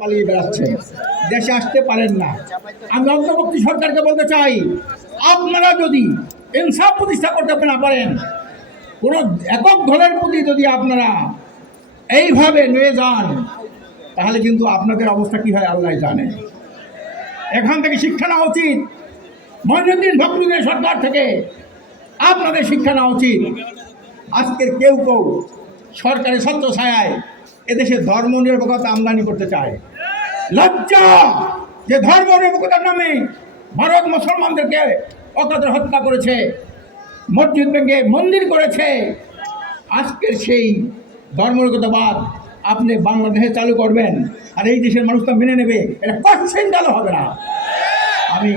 পালিয়ে বেড়াচ্ছেন। দেশে আসতে পারেন না। আমি অন্তর্বর্তী সরকারকে বলতে চাই, আপনারা যদি ইনসাফ প্রতিষ্ঠা করতে না পারেন, কোনো একক ঘরের প্রতি যদি আপনারা এইভাবে নিয়ে যান, তাহলে কিন্তু আপনাদের অবস্থা কী হয় আল্লাহ জানে। এখান থেকে শিক্ষা নেওয়া উচিত। মহিনুদ্দিন ফখরুদ্দিন সরকার থেকে আপনাদের শিক্ষা নেওয়া উচিত। আজকের কেউ কেউ সরকারের সত্য ছায়ায় এদেশে ধর্ম নিরপেক্ষতা আমদানি করতে চায়। লজ্জা যে ধর্ম নিরপেক্ষতার নামে ভারত মুসলমানদেরকে অকাতরে হত্যা করেছে, মসজিদ ভেঙে মন্দির করেছে। আজকের সেই ধর্মনিরপেক্ষতাবাদ আপনি বাংলাদেশে চালু করবেন আর এই দেশের মানুষ তো মেনে নেবে, এটা কচ্ছেন চালু হবে না। আমি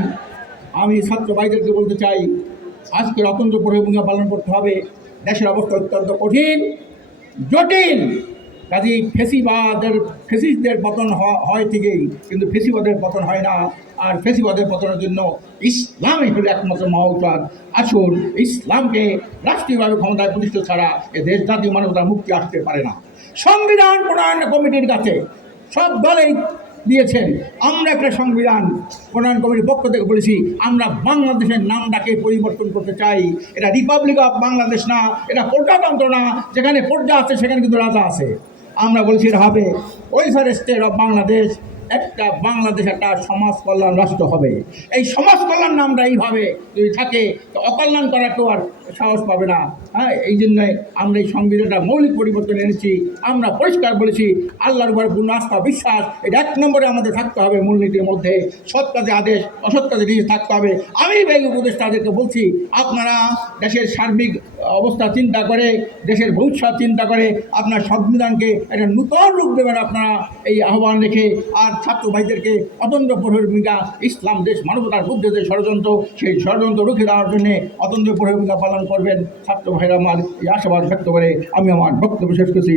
আমি ছাত্র ভাইদেরকে বলতে চাই, আজকের অত্যন্ত ভূমিকা পালন করতে হবে। দেশের অবস্থা অত্যন্ত কঠিন, জটিল। কাজী ফেসিবাদের, ফেসিসদের পতন হয় ঠিকই, কিন্তু ফেসিবাদের পতন হয় না। আর ফেসিবাদের পতনের জন্য ইসলামই হলো একমাত্র মহৌষাদ আসুন, ইসলামকে রাষ্ট্রীয়ভাবে ক্ষমতায় প্রতিষ্ঠা ছাড়া এ দেশ জাতীয় মানবতার মুক্তি আসতে পারে না। সংবিধান প্রণয়ন কমিটির কাছে সব দলেই দিয়েছেন, আমরা একটা সংবিধান প্রণয়ন কমিটির পক্ষ থেকে বলেছি, আমরা বাংলাদেশের নামটাকে পরিবর্তন করতে চাই। এটা রিপাবলিক অফ বাংলাদেশ না, এটা প্রজাতন্ত্র না, যেখানে প্রজা আছে, সেখানে কিন্তু রাজা আছে। আমরা বলছি হবে ওয়েলফেয়ার স্টেট অফ বাংলাদেশ। একটা বাংলাদেশ, একটা সমাজ কল্যাণ রাষ্ট্র হবে। এই সমাজ কল্যাণ নামটা এইভাবে যদি থাকে, তো অকল্যাণ করা কেউ আর সাহস পাবে না। হ্যাঁ এই জন্যে আমরা এই সংবিধানটা মৌলিক পরিবর্তন এনেছি, আমরা পরিষ্কার বলেছি, আল্লাহর উপরে পূর্ণ আস্থা, বিশ্বাস, এটা এক নম্বরে আমাদের থাকতে হবে মূলনীতির মধ্যে। সৎ কাজে আদেশ, অসৎ কাজে নিয়ে থাকতে হবে। আমি এই উপদেষ্টাদেরকে বলছি, আপনারা দেশের সার্বিক অবস্থা চিন্তা করে, দেশের ভবিষ্যৎ চিন্তা করে, আপনার সংবিধানকে একটা নূতন রূপ দেবেন আপনারা, এই আহ্বান রেখে। আর ছাত্র ভাইদেরকে অতন্ত্র প্রহরী ভূমিকা ইসলাম দেশ মানবতার বুদ্ধে যে ষড়যন্ত্র, সেই ষড়যন্ত্র রুখে দেওয়ার জন্যে অতন্ত্র প্রহরী ভূমিকা পালন করবেন ছাত্র ভাইরা আমার এই আশাবাদ ব্যক্ত করে আমি আমার বক্তব্য শেষ করছি।